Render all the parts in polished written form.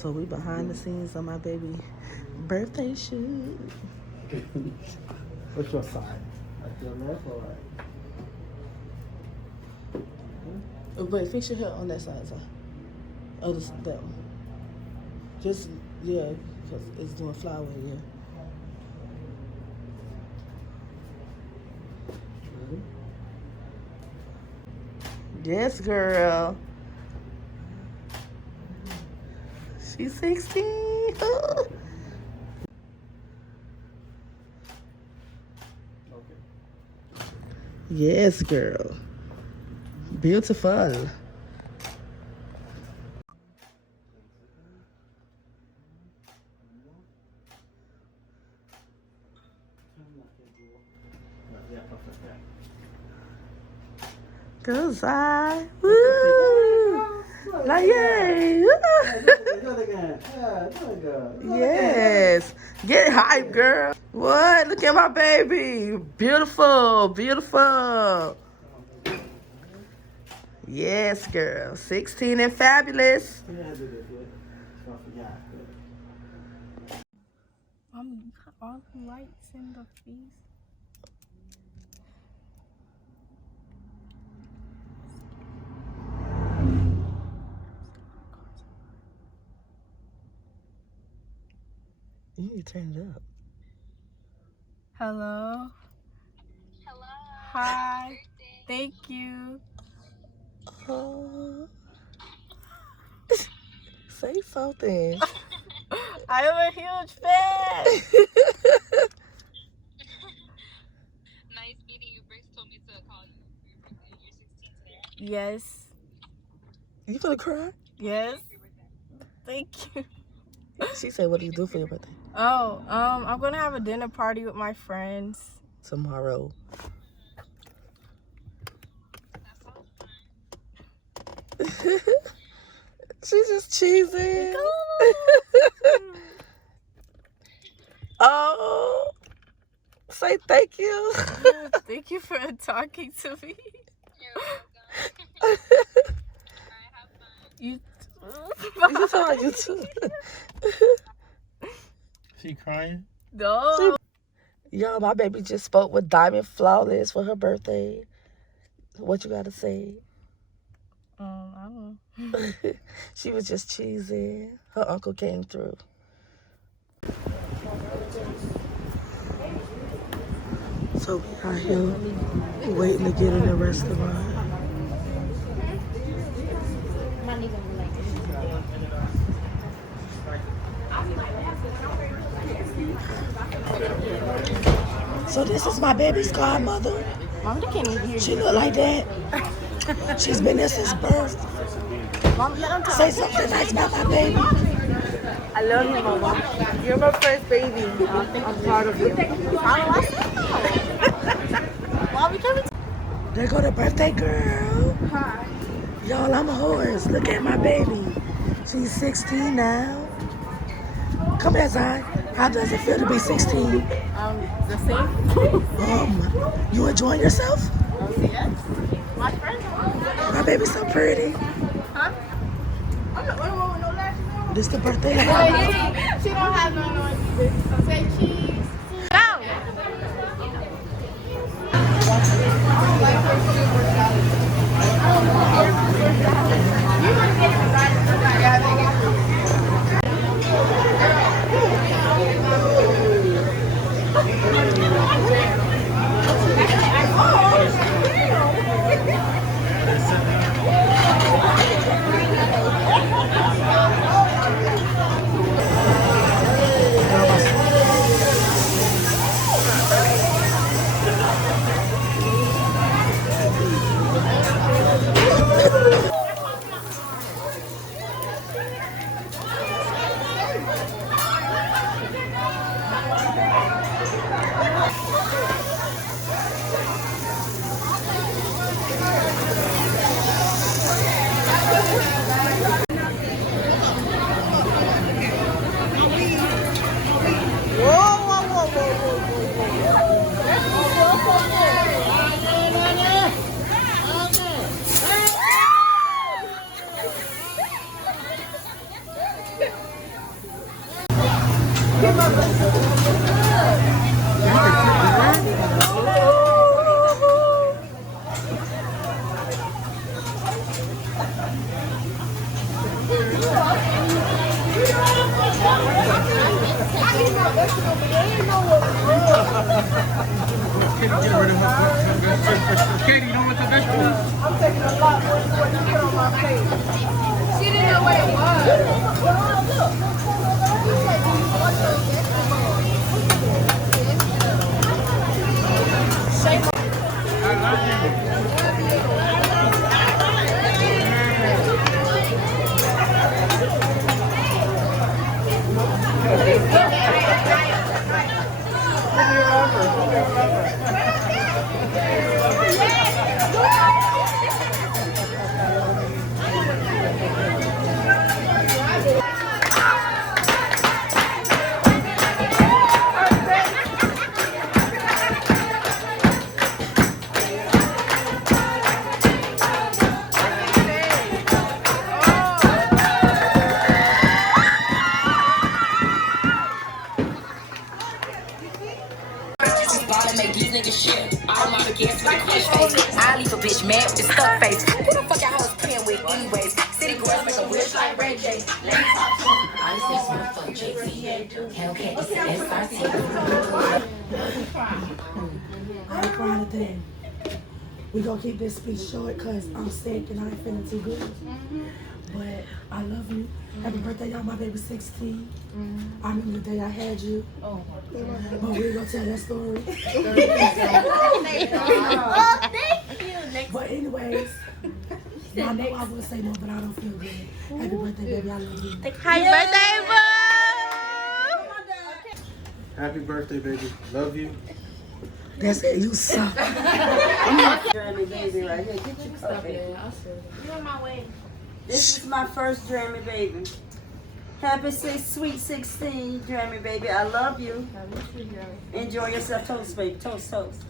So we behind the scenes on my baby birthday shoot. What's your side? Like your left or right? Wait, fix your hair on that side, sir. Oh, that one. Just, yeah, because it's doing flower here. Yes, girl. She's 16. Okay. Yes, girl. Beautiful. Go side. Woo! Like, yay! Yes. Get hype, girl. What? Look at my baby. Beautiful. Beautiful. Yes, girl. 16 and fabulous. All the lights in the feast. You need to turn it up. Hello. Hello. Hi. Thank you. Oh. Say something. I am a huge fan. Nice meeting you. Briggs told me to call you for your birthday. You're 16 today. Yes. You gonna cry? Yes. Thank you. She said, what do you do for your birthday? Oh, I'm gonna have a dinner party with my friends Tomorrow. That sounds fun. She's just cheesing. Oh. Say thank you. Thank you for talking to me. You're welcome. Alright, have fun. You You sound like you too. She crying? No. Yo, my baby just spoke with Diamond Flawless for her birthday. What you gotta say? I don't know. She was just cheesing. Her uncle came through. So we out here waiting to get in the restaurant. So this is my baby's godmother. Mom, can't even hear She look like that. She's been there since birth. Mom, let them talk. Say something nice about my baby. I love you, Mama. You're my first baby. I'm proud of you. Mom, you coming? There go the birthday girl. Hi. Y'all, I'm a horse. Look at my baby. She's 16 now. Come here, Zion. How does it feel to be 16? The same. You enjoying yourself? Yes. My friends. My baby's so pretty. Huh? I'm the only one with no lashes on. This the birthday. She don't have no noise either. Say cheese. Go! Katie, you don't want the vegetables? I'm taking a lot more than what you put on my plate. She didn't know what it was. Make these niggas shit. All my against with a crush face. I leave a bitch mad with a stuck face. Who the fuck y'all hoes playing with anyways? City girls make a wish like Ray J. Let me talk to him. I say smart fuck JT. Hellcat is SRT. I ain't crying a thing. We gonna keep this speech short because I'm sick and I ain't feeling too good. But I love you. Happy birthday, y'all. My baby 16. I remember the day I had you. Oh, but we ain't gonna tell that story. Oh, thank you. But anyways, I know I will say more, but I don't feel good. Happy birthday, baby. I love you. Happy birthday, boo! Happy birthday, baby. Love you. That's it. You suck. Dreamy baby right here. Get your cup, baby. You're on my way. This is my first dreamy baby. Happy sweet 16, dreamy baby. I love you. Enjoy yourself. Toast, baby. Toast, toast.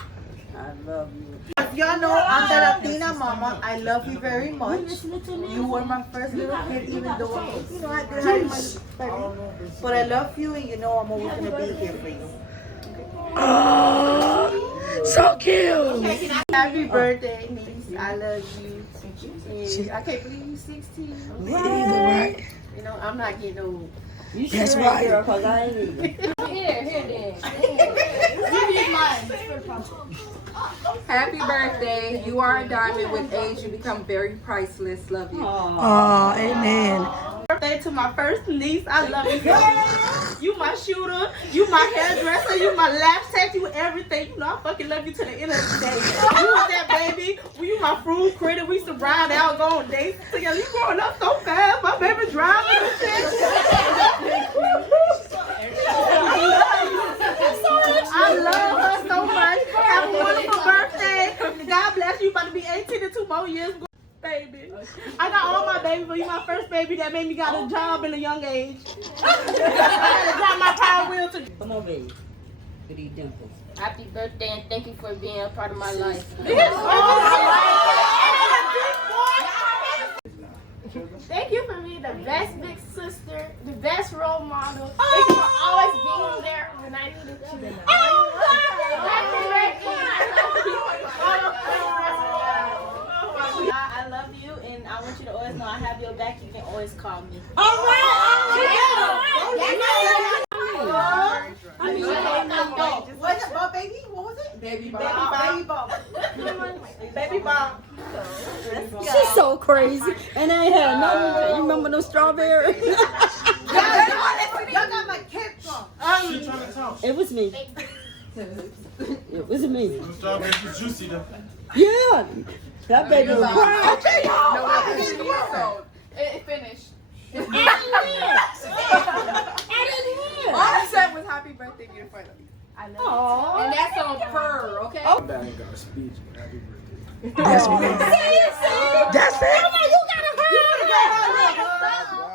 I love you. If y'all know, I'm the Latina mama. I love you very much. You were my first little kid, even though I didn't have my baby. But I love you, and you know I'm always gonna be here for you. Oh, so cute. Happy birthday, niece. I love you. And I can't believe you're 16. Me either, right? You know, I'm not getting old. You That's sure right. girl, cause I ain't either. Here, Happy birthday. You are a diamond. With age, you become very priceless. Love you. Oh, amen. Birthday to my first niece. I love you. You my shooter. You my hairdresser. You my lash tech. You everything. You know I fucking love you to the end of the day. You was that baby. You my fruit critter. We used to ride out, go on dates together. You growing up so fast. My baby driving and shit. I love her so much. Have a wonderful birthday. God bless you. About to be 18 in 2 more years. Baby. I got all my babies, but you my first baby that made me got a job in a young age. I had to drop my power wheel to. Come on, baby. With these dimples. Happy birthday and thank you for being a part of my life. Thank you for being the best big sister, the best role model. Thank you for always being there when I needed you. I love you, and I want you to always know I have your back. You can always call me. What's it, Bob, baby? What was it? Baby Bob. Baby Bob. She's so crazy. And I ain't had nothing. You remember those strawberries? Y'all got my kids from. She trying to talk. It was me. It was me. The strawberries was juicy though. Yeah. That baby was crying. Okay, y'all. It finished. And All I said was happy birthday, beautiful. I love you. Aww. And that's on purr, okay? I got a speech. Happy birthday. That's me. That's it. you gotta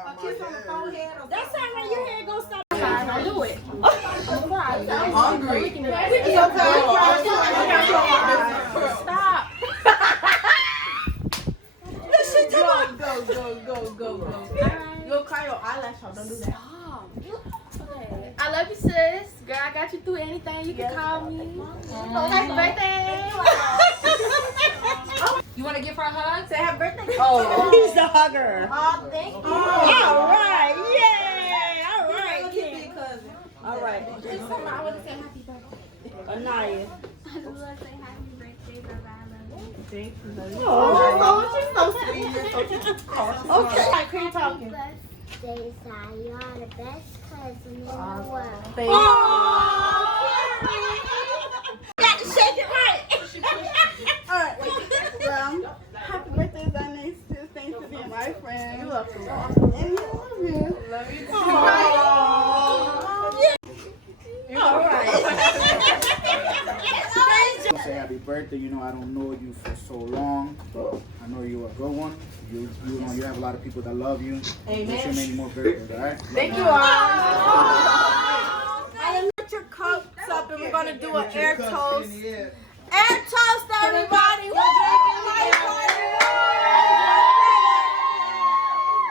A kiss on the forehead. That's how when your hair goes stop. Don't do it. I'm hungry. Stop. Go. You'll cry your eyelash off. Don't do that. Okay. I love you, sis. Girl, I got you through anything. You can call me. Happy birthday. You want to give her a hug? Say happy birthday. Oh, he's the hugger. Oh, thank you. All right, yay! All right, all right. I want to say happy birthday. Anaya. I just want to say happy birthday, brother. I love you. Thank you. Oh, She's so sweet. okay. Like, who you talking? Birthday, Sai. You are the best cousin in the world. Thank you. Got to shake it right. All right, wait. Happy birthday, Xynascia. Thanks for being my friend. You're welcome. And I love you. Love you too. All right. Say happy birthday. You know, I don't know you for so long. I know you're a good one. You know, you have a lot of people that love you. Amen. Wish you many more birthdays, all right? Thank you all. I lift your cups up and we're going to do an air toast. Air toast, everybody. We're drinking life.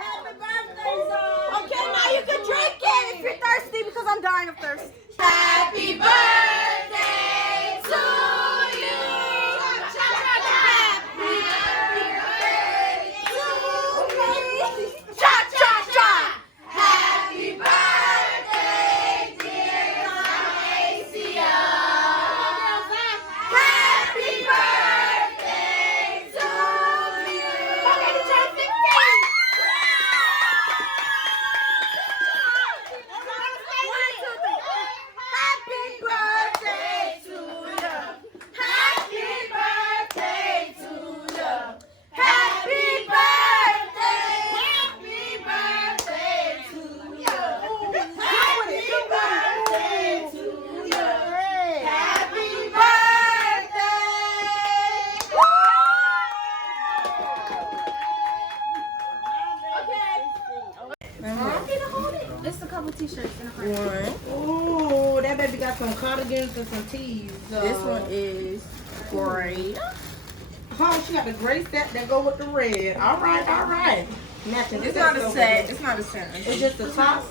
Happy birthday, Zon. Okay, now you can drink it if you're thirsty because I'm dying of thirst. Happy birthday to you. Happy birthday to me. Cha cha cha. Happy birthday, dear Xynascia. Happy birthday to you. Okay, you turn 16. Happy birthday to you. Happy birthday to you. Happy birthday. Happy birthday to you. Happy birthday to you. Happy birthday. It's a couple t-shirts in a heart. Ooh, that baby got some cardigans and some tees. This one is great. Oh, she got the gray set that go with the red. All right, all right. Matching. It's not a set. It's not a set. It's just the top.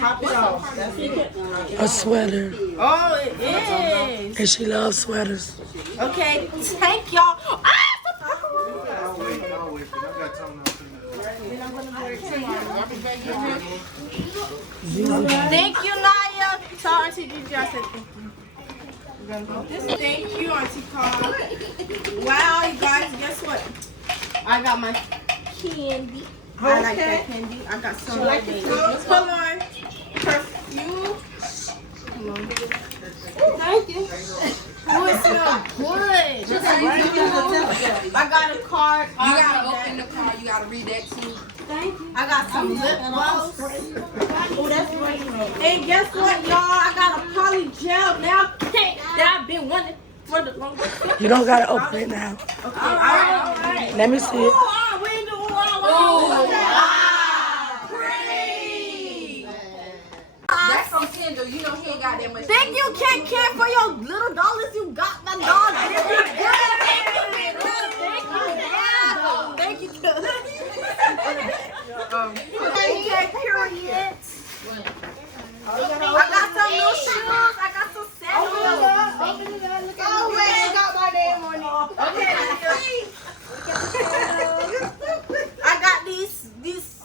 Top it off. That's it. A sweater. Oh, it is. And she loves sweaters. Okay, thank y'all. Ah, I'll wait. I got time now. thank you, Naya. Tell Auntie Gigi I said thank you. Thank you, Auntie Carl. Wow, you guys, guess what? I got my candy. I like that candy. I got some like it. Come on. Perfume. Come on. Thank you. Oh, it smells good. I got a card. You gotta open the card. You gotta read that too. Thank you. I got some lip gloss. Oh, that's right. And guess what, y'all? I got a poly gel nail kit that I've been wanting for the longest. You don't gotta open it now. Okay, all right. Let me see it. That's from Kendall. You know he ain't got that much. Thank you, Ken Ken, for your little dollars you got, my dog. Thank you, Ken. Okay, period. I got some new shoes. I got some sandals. Oh, wait, I got my name on it. Okay, I got these shoes.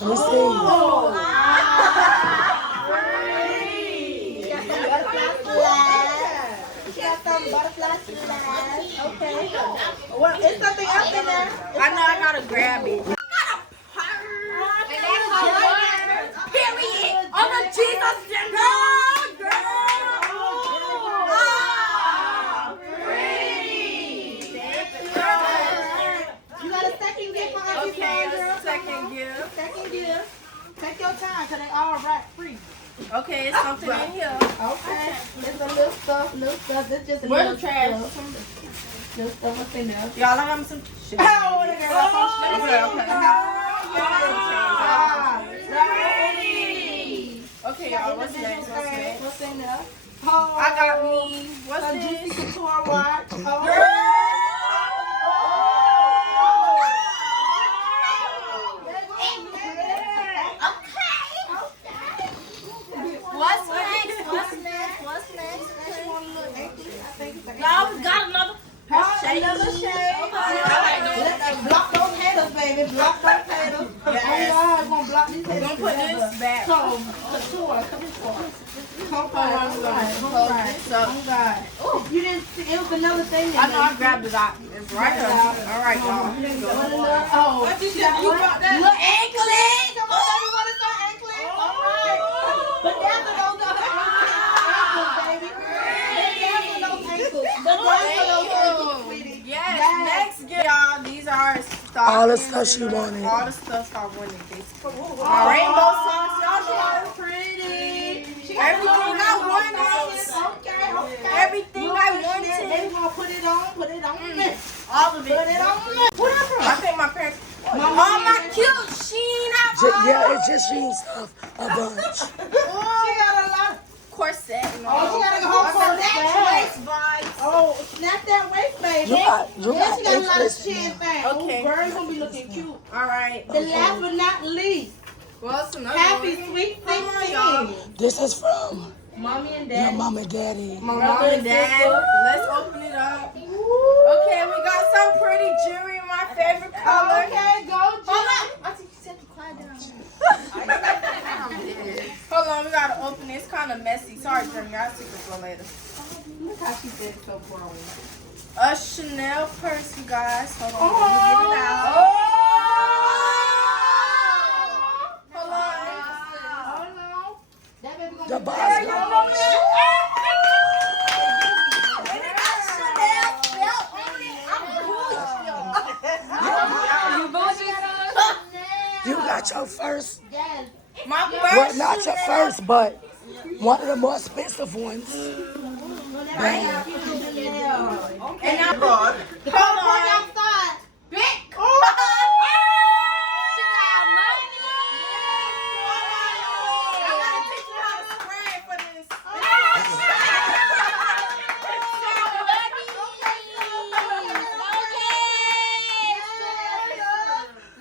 Let me see. Okay. Well, it's something else in there. I know I gotta grab it. Period. On the Jesus gender. You got a second gift for us? Okay, second gift. Second gift. Take your time, cause they all right free. Okay, it's something in here. Okay. It's a little stuff. It's just a Where's little the trash? stuff. Little stuff what's in there. Y'all, I got me some shit. Oh, the girl got some shit. Okay, y'all, what's next? What's in there? I got me, what's A this? juicy couture watch. no. Couture. Come on. Oh, you didn't see, it was another thing. I know, I grabbed it out. It's right there. All right, y'all. Oh. What you said? You got that? Little anklet. Come on, everyone, it's our anklet. All right. But that's what those other ankles, baby. That's what those ankles. But that's what those ankles, sweetie. Yes. Next, y'all, these are stockings. All the stuff she wanted. All the stuff I wanted, basically. My rainbow socks, y'all, she are pretty. Everything I wanted. Okay. Everything I wanted. They gonna put it on me. All of it. Put it on me. What happened? I think my parents. All my cute Shein outfits. Yeah, it's just Shein stuff. A bunch. She got a lot. Corset. No. Oh, she got a whole corset. Waist vibes. Oh, snap that waist, baby. You got she got a lot of chin things. Okay. Oh, girl, gonna be looking cute. All right. The last but not least. Well, some Happy Sweet 16. This is from Mommy and your Daddy. mom and daddy. My mom and dad. Let's open it up. Okay, we got some pretty jewelry in my favorite color. Okay, go jewelry. I think you said to quiet down. Hold on, we gotta open it. It's kind of messy. Sorry, Jeremy. I'll take this one later. Look how she did so grown. A Chanel purse, you guys. Hold on, let me get it out. Hold on. That baby gonna The be boss. very young. You got your first. Yes. My first. Well, not your first, but one of the more expensive ones. Thank you, Chanel. Okay. And hold on. Outside. Big. She got money. I gotta teach you how to spray for this.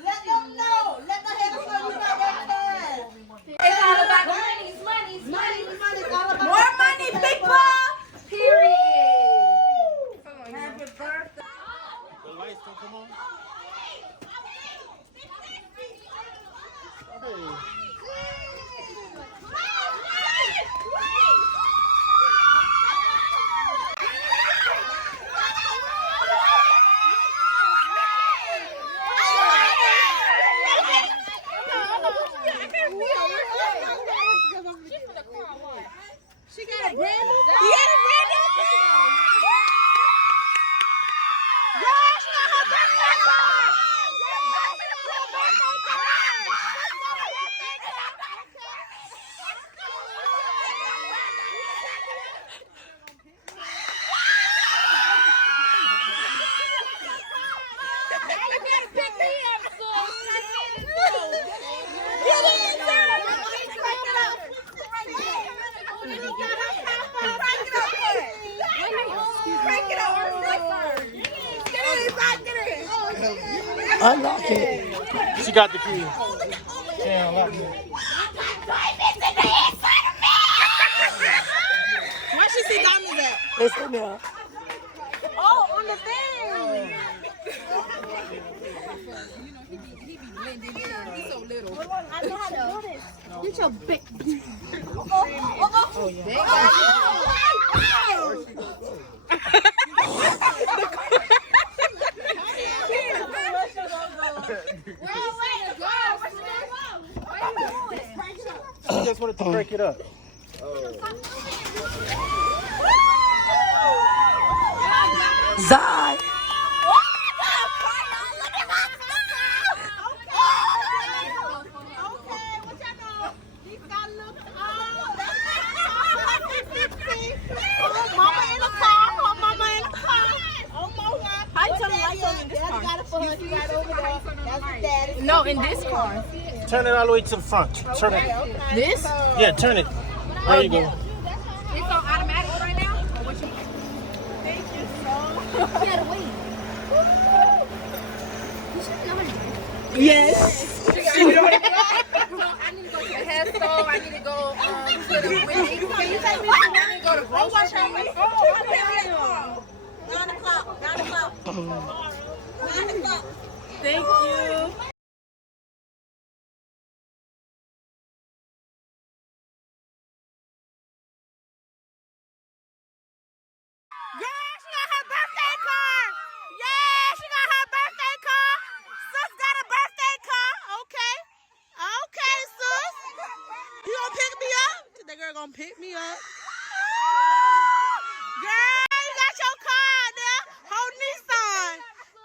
Let them know. Let the haters know you got that cash. It's all about money. It's all about more money, people. Period. Happy birthday. The lights don't come on. She got a brand new car. Unlock it. She got the key. Yeah, unlock it. Where she see diamonds at? It's in there. Oh, on the thing. He be blending in. He's so little. I know how to do this. Get your big. She just wanted to break it up. Zai. No, in this car. Turn it all the way to the front. Turn it. This? Yeah, turn it. There you go. It's on automatic right now? Or what you Thank you so much. You gotta wait. Yes. I need to go to the hair store. I need to go to the wedding. Can you take me to the wedding? Go to grocery store. Oh, 9 o'clock. 9 o'clock. 9 o'clock. Thank you. girl gonna pick me up. Girl, you got your car out there. Whole Nissan.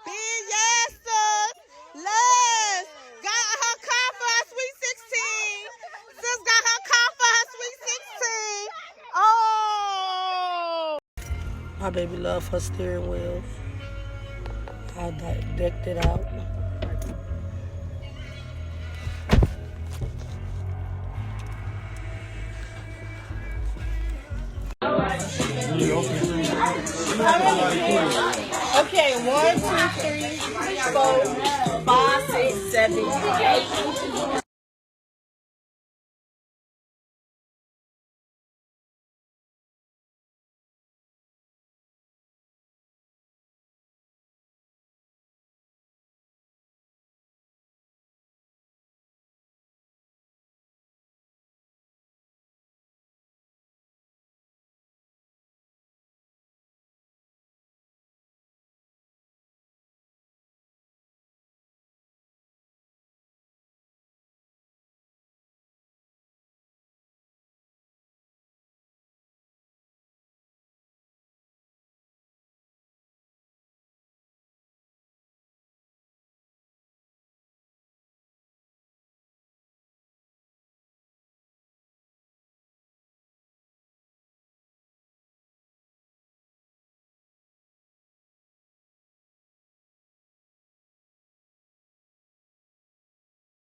Big yes, sis. Love. Got her car for her sweet 16. Sis got her car for her sweet 16. Oh. My baby love her steering wheel. I decked it out. Okay, 1, 2, 3, 4, 5, 6, 7, 8,